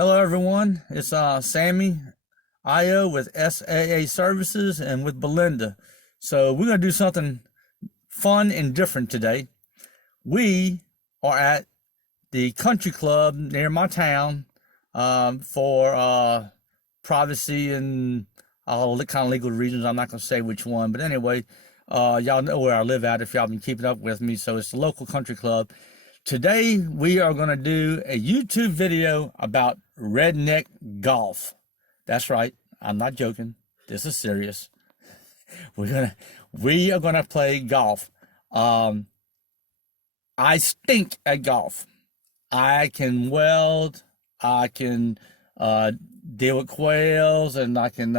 Hello everyone, it's Sammy Ayo with SAA Services and with Belinda. So we're going to do something fun and different today. We are at the country club near my town for privacy and all the kind of legal reasons. I'm not going to say which one, but anyway, y'all know where I live at if y'all been keeping up with me. So it's the local country club. Today, we are going to do a YouTube video about Redneck Golf. That's right. I'm not joking. This is serious. We are gonna play golf. I stink at golf. I can weld. I can deal with quails, and I can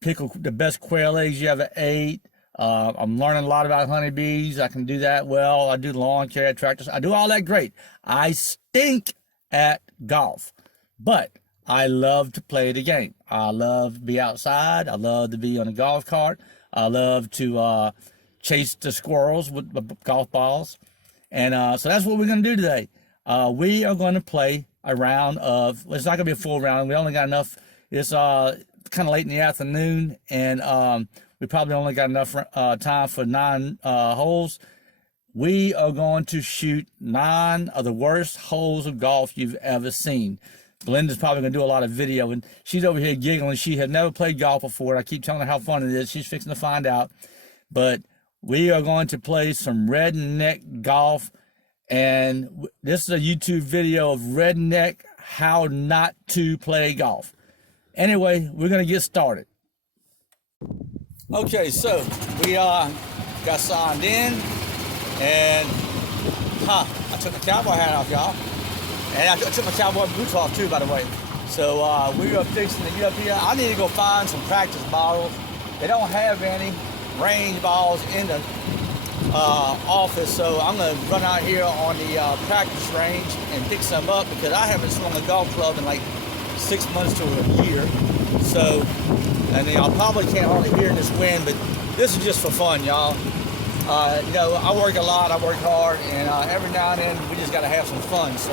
pick the best quail eggs you ever ate. I'm learning a lot about honeybees. I can do that well. I do lawn care, tractors. I do all that great. I stink at golf, but I love to play the game. I love to be outside. I love to be on a golf cart. I love to chase the squirrels with golf balls. And so that's what we're going to do today. We are going to play a round of, well, it's not going to be a full round. We only got enough. It's kind of late in the afternoon, and we probably only got enough time for 9 holes. We are going to shoot 9 of the worst holes of golf you've ever seen. Belinda's probably going to do a lot of video, and she's over here giggling. She had never played golf before, and I keep telling her how fun it is. She's fixing to find out. But we are going to play some redneck golf, and this is a YouTube video of redneck how not to play golf. Anyway, we're going to get started. Okay, so we got signed in, and I took the cowboy hat off, y'all, and I took my cowboy boots off too, by the way. So we are fixing to get up here. I need to go find some practice balls. They don't have any range balls in the office, so I'm gonna run out here on the practice range and pick some up because I haven't swung a golf club in like 6 months to a year. So, and y'all probably can't hardly hear in this wind, but this is just for fun, y'all. You know, I work a lot, I work hard, and every now and then we just got to have some fun. So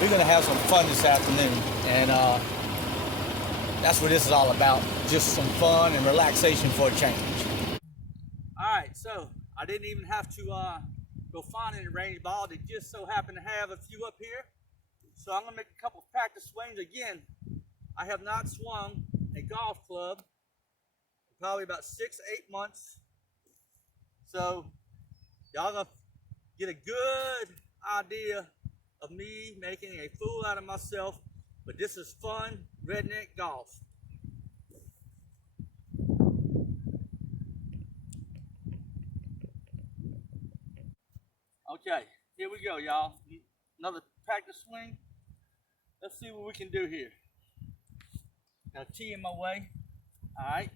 we're going to have some fun this afternoon, and that's what this is all about, just some fun and relaxation for a change. All right, so I didn't even have to go find any range ball. They just so happen to have a few up here. So I'm going to make a couple of practice swings. Again, I have not swung a golf club in probably about 6 to 8 months. So y'all gonna get a good idea of me making a fool out of myself, but this is fun redneck golf. Okay, here we go, y'all. Another practice swing. Let's see what we can do here. Got a tee in my way. All right.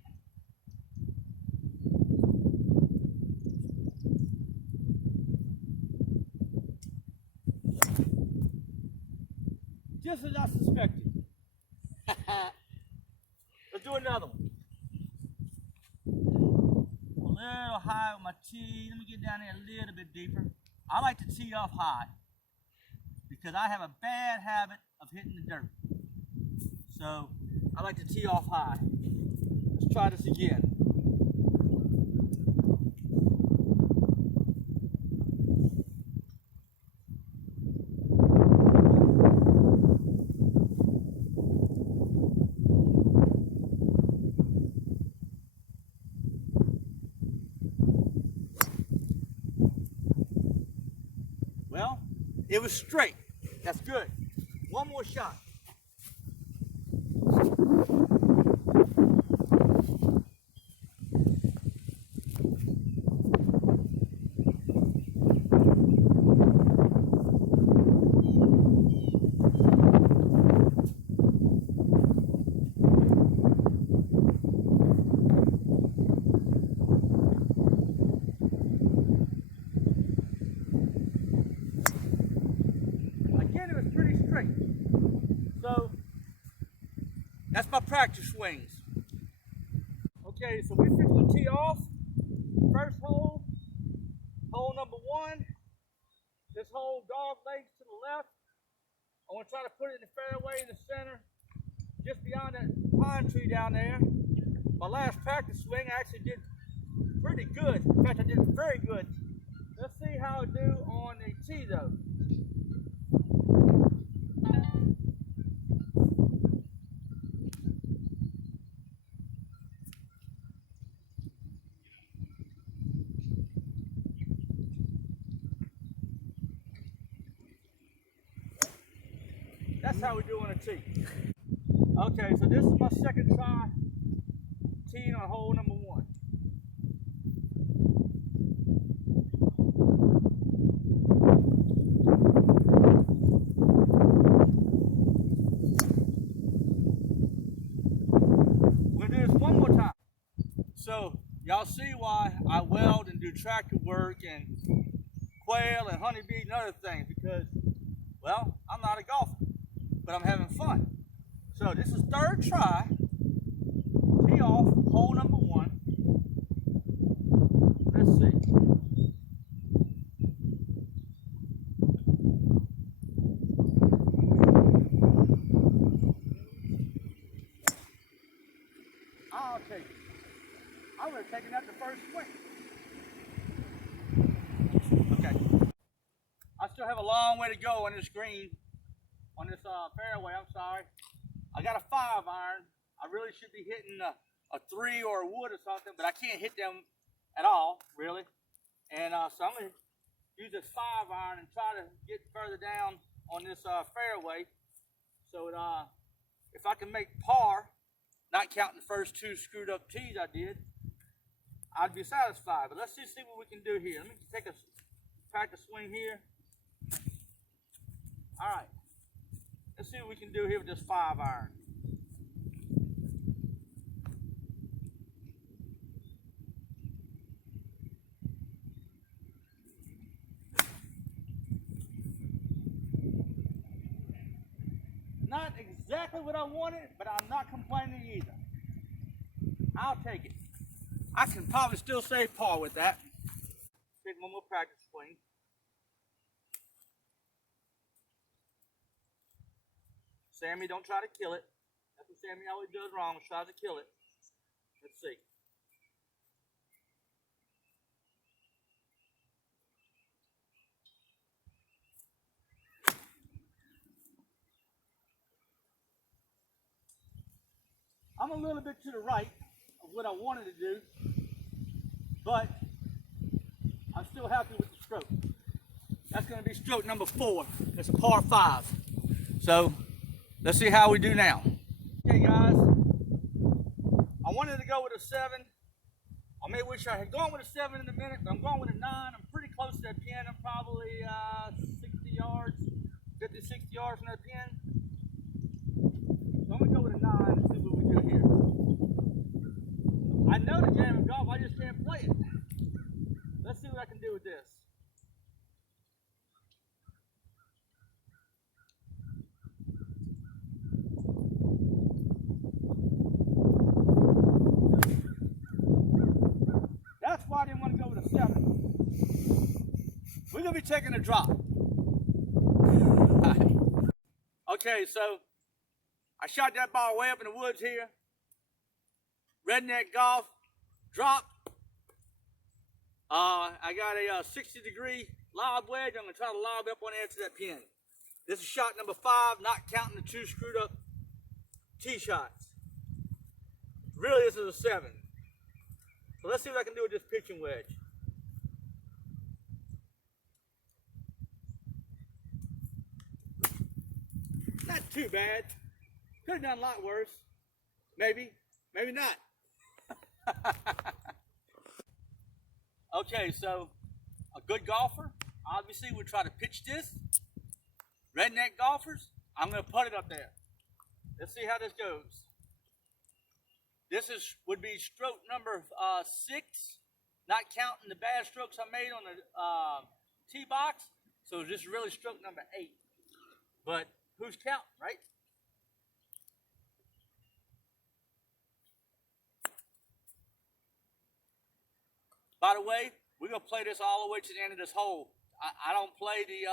Just as I suspected. Let's do another one. A little high with my tee. Let me get down there a little bit deeper. I like to tee off high because I have a bad habit of hitting the dirt. So I like to tee off high. Let's try this again. Well, it was straight. That's good. One more shot. So that's my practice swings. Okay, so we fixed the tee off. First hole, hole number 1. This hole dog legs to the left I want to try to put it in the fairway in the center, just beyond that pine tree down there. My last practice swing I actually did pretty good. In fact, I did very good. Let's see how I do on the tee though. That's how we do on a tee. Okay, so this is my second try teeing on hole number 1. We're gonna do this one more time. So y'all see why I weld and do tractor work and quail and honeybee and other things, because, well, I'm not a golfer, but I'm having fun. So this is third try, tee off, hole number 1. Let's see. I'll take it. I would have taken that the first swing. Okay. I still have a long way to go on this green, on this fairway, I'm sorry. I got a 5-iron. I really should be hitting a 3 or a wood or something, but I can't hit them at all, really. And so I'm going to use this 5-iron and try to get further down on this fairway. So if I can make par, not counting the first 2 screwed up tees I did, I'd be satisfied. But let's just see what we can do here. Let me take a practice swing here. All right. Let's see what we can do here with this 5-iron. Not exactly what I wanted, but I'm not complaining either. I'll take it. I can probably still say par with that. Take one more practice swing. Sammy, don't try to kill it. That's what Sammy always does wrong, is tries to kill it. Let's see. I'm a little bit to the right of what I wanted to do, but I'm still happy with the stroke. That's going to be stroke number 4. It's a par 5. So let's see how we do now. Okay, guys. I wanted to go with a 7. I may wish I had gone with a 7 in a minute, but I'm going with a 9. I'm pretty close to that pin. I'm probably 60 yards, 50, 60 yards from that pin. So I'm going to go with a 9 and see what we do here. I know the game of golf, I just can't play it. Let's see what I can do with this. That's why I didn't want to go with a 7. We're going to be taking a drop. Okay, so I shot that ball way up in the woods here. Redneck Golf, drop. I got a 60-degree lob wedge. I'm going to try to lob up on the edge of that pin. This is shot number 5, not counting the 2 screwed up tee shots. Really, this is a 7. So let's see what I can do with this pitching wedge. Not too bad. Could have done a lot worse. Maybe, maybe not. Okay, so a good golfer obviously would try to pitch this. Redneck golfers, I'm going to put it up there. Let's see how this goes. This would be stroke number 6, not counting the bad strokes I made on the tee box. So this is really stroke number 8. But who's counting, right? By the way, we're going to play this all the way to the end of this hole. I don't play the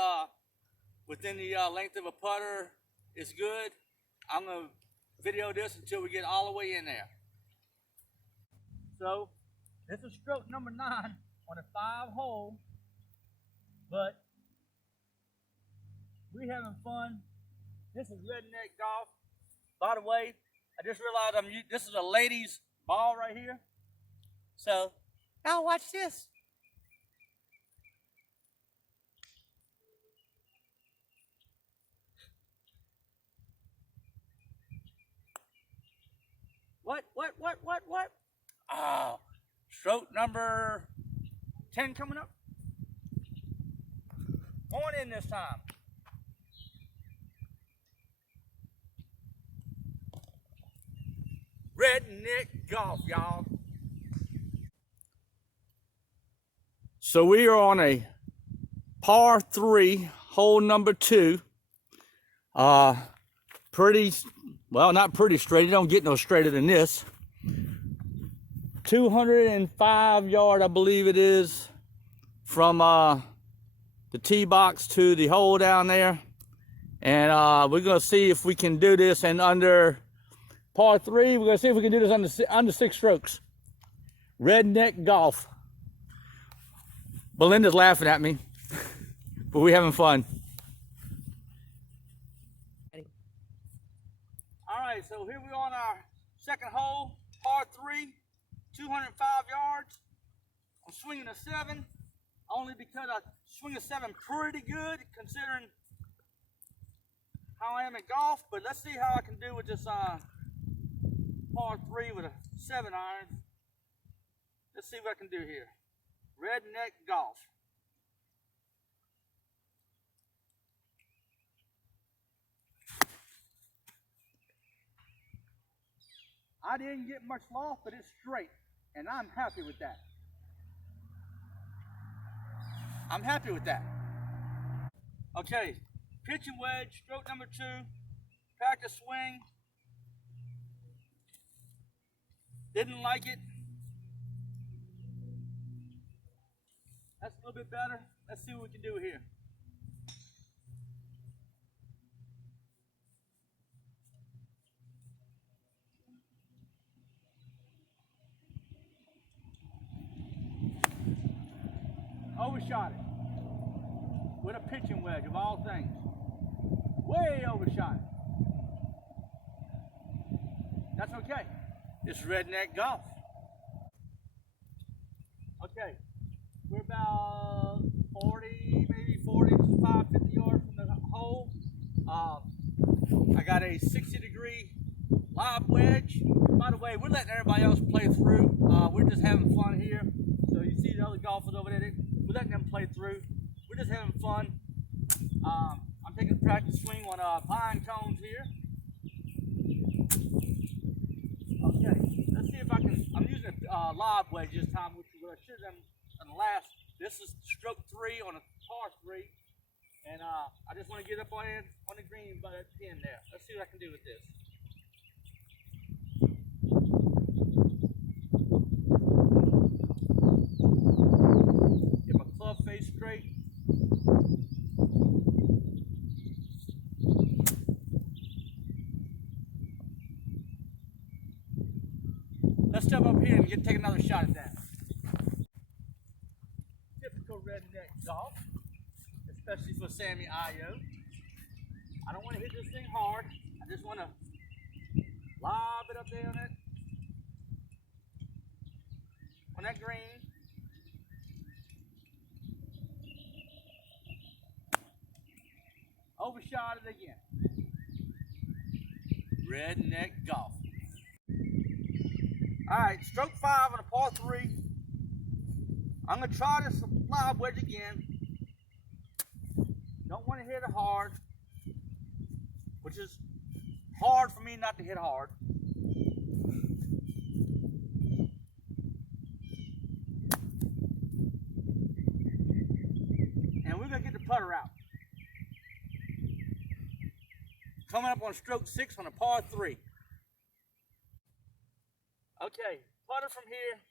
within the length of a putter is good. I'm going to video this until we get all the way in there. So, this is stroke number 9 on a 5-hole, but we're having fun. This is Redneck Golf. By the way, I just realized this is a ladies' ball right here. So, now watch this. What? Oh, stroke number 10 coming up. Going in this time. Redneck Golf, y'all. So we are on a par 3, hole number 2. Pretty, well, not pretty straight. You don't get no straighter than this. 205 yard, I believe it is, from the tee box to the hole down there. And we're gonna see if we can do this. And under par 3, we're gonna see if we can do this under 6 strokes. Redneck Golf. Belinda's laughing at me, but we're having fun. All right, so here we are on our second hole, par 3, 205 yards. I'm swinging a 7, only because I swing a 7 pretty good, considering how I am in golf. But let's see how I can do with this par 3 with a 7 iron. Let's see what I can do here. Redneck Golf. I didn't get much loft, but it's straight, and I'm happy with that. I'm happy with that. Okay, pitching wedge, stroke number 2, practice swing. Didn't like it. That's a little bit better. Let's see what we can do here. Overshot it with a pitching wedge of all things. Way overshot it. That's okay. It's Redneck Golf. Okay, we're about 40, maybe 45, 50 yards from the hole. I got a 60-degree lob wedge. By the way, we're letting everybody else play through. We're just having fun here. So you see the other golfers over there, we're letting them play through. We're just having fun. I'm taking a practice swing on pine cones here. Okay, let's see if I can. I'm using a lob wedge this time, which is what I should have done on the last. This is stroke 3 on a par 3, and I just want to get up on the green by that pin there. Let's see what I can do with this. Get my club face straight. Let's step up here and take another shot at that. Typical Redneck Golf, especially for Sammy Ayo. I don't want to hit this thing hard. I just want to lob it up there on that green. Overshot it again. Redneck Golf. All right, stroke 5 on a par 3. I'm gonna try this lob wedge again. Don't want to hit it hard, which is hard for me not to hit hard. And we're gonna get the putter out. Coming up on stroke 6 on a par 3. Okay, putter from here.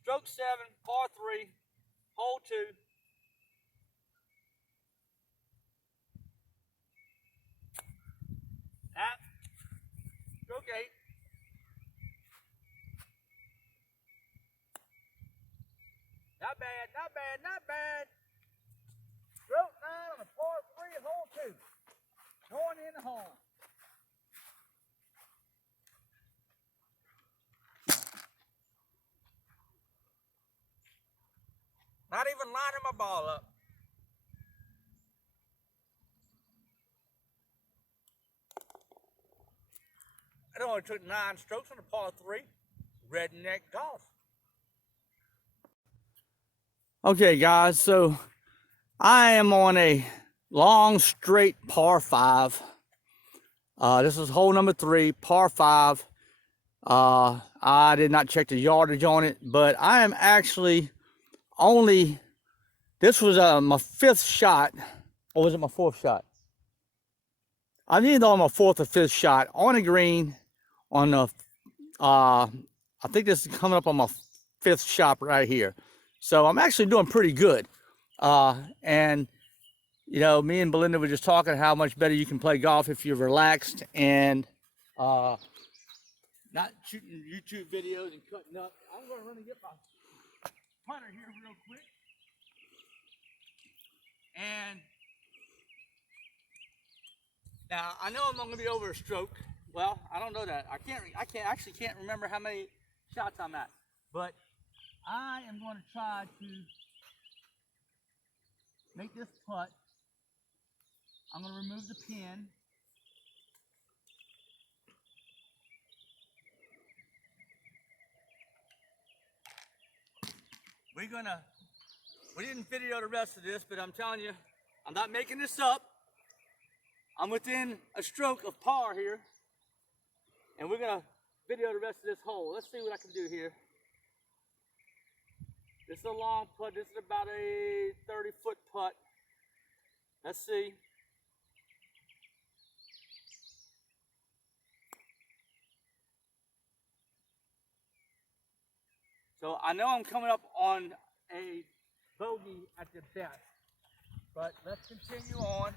Stroke 7, par 3, hole 2. bad, not bad. Stroke 9 on a par 3, hole 2. Going in the hole. Not even lining my ball up. It only took 9 strokes on a par 3. Redneck Golf. Okay, guys, so I am on a long, straight par 5. This is hole number 3, par 5. I did not check the yardage on it, but I am actually only, this was my 5th shot, or was it my 4th shot? I'm either on my 4th or 5th shot on a green on the, I think this is coming up on my 5th shot right here. So I'm actually doing pretty good. And, you know, me and Belinda were just talking how much better you can play golf if you're relaxed and not shooting YouTube videos and cutting up. I'm going to run and get my punter here real quick. And now I know I'm not going to be over a stroke. Well, I don't know that. I actually can't remember how many shots I'm at. But I am going to try to make this putt. I'm going to remove the pin. We didn't video the rest of this, but I'm telling you, I'm not making this up. I'm within a stroke of par here. And we're going to video the rest of this hole. Let's see what I can do here. This is a long putt. This is about a 30-foot putt. Let's see. So I know I'm coming up on a bogey at the best, but let's continue on.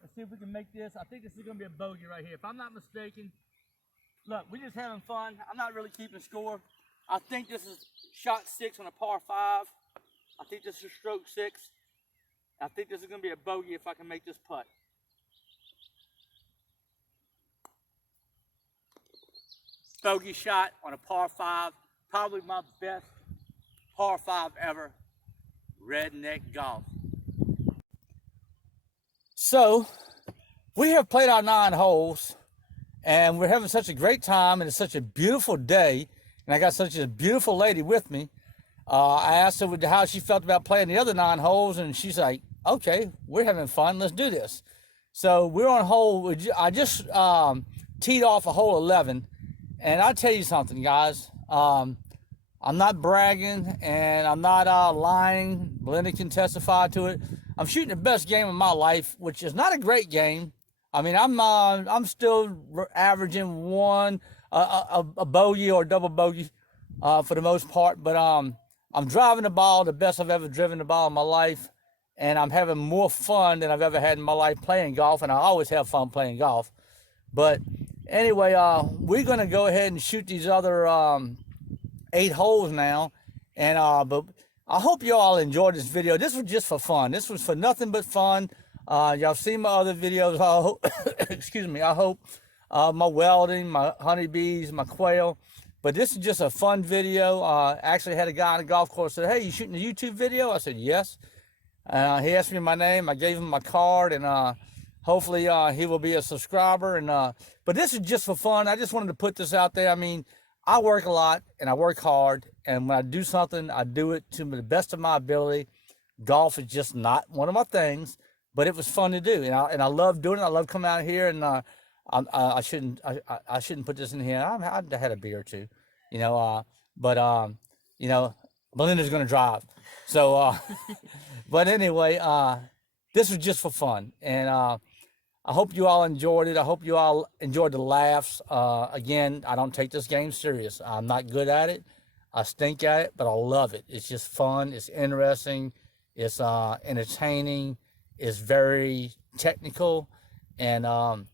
Let's see if we can make this. I think this is going to be a bogey right here. If I'm not mistaken, look, we're just having fun. I'm not really keeping score. I think this is shot 6 on a par 5. I think this is stroke 6. I think this is going to be a bogey if I can make this putt. Bogey shot on a par 5. Probably my best par 5 ever. Redneck Golf. So, we have played our 9 holes, and we're having such a great time, and it's such a beautiful day, and I got such a beautiful lady with me. I asked her how she felt about playing the other 9 holes, and she's like, okay, we're having fun, let's do this. So, we're on hole, I just teed off a hole 11, and I'll tell you something, guys. I'm not bragging, and I'm not lying. Belinda can testify to it. I'm shooting the best game of my life, which is not a great game. I mean, I'm still averaging a bogey or a double bogey for the most part. But I'm driving the ball the best I've ever driven the ball in my life, and I'm having more fun than I've ever had in my life playing golf. And I always have fun playing golf. But anyway, we're gonna go ahead and shoot these other 8 holes now, and but I hope you all enjoyed this video. This was just for fun. This was for nothing but fun. Y'all seen my other videos. I hope, excuse me, I hope my welding, my honeybees, my quail. But this is just a fun video. Actually had a guy on the golf course said, hey, you shooting a YouTube video? I said, yes. He asked me my name. I gave him my card, and hopefully he will be a subscriber. And but this is just for fun. I just wanted to put this out there. I mean, I work a lot and I work hard, and when I do something, I do it to the best of my ability. Golf is just not one of my things, but it was fun to do, and I love doing it. I love coming out here, and I shouldn't put this in here. I had a beer or two, you know, but you know, Belinda's gonna drive, so but anyway, this was just for fun, and I hope you all enjoyed it. I hope you all enjoyed the laughs. Again, I don't take this game serious. I'm not good at it. I stink at it, but I love it. It's just fun. It's interesting. It's entertaining. It's very technical. And I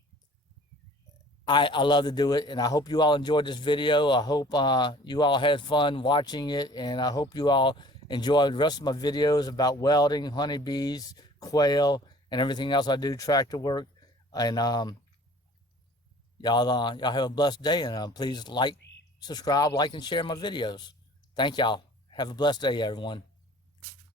I love to do it, and I hope you all enjoyed this video. I hope you all had fun watching it, and I hope you all enjoy the rest of my videos about welding, honeybees, quail, and everything else I do, tractor work. And y'all have a blessed day, and please like, subscribe, like, and share my videos. Thank y'all. Have a blessed day, everyone.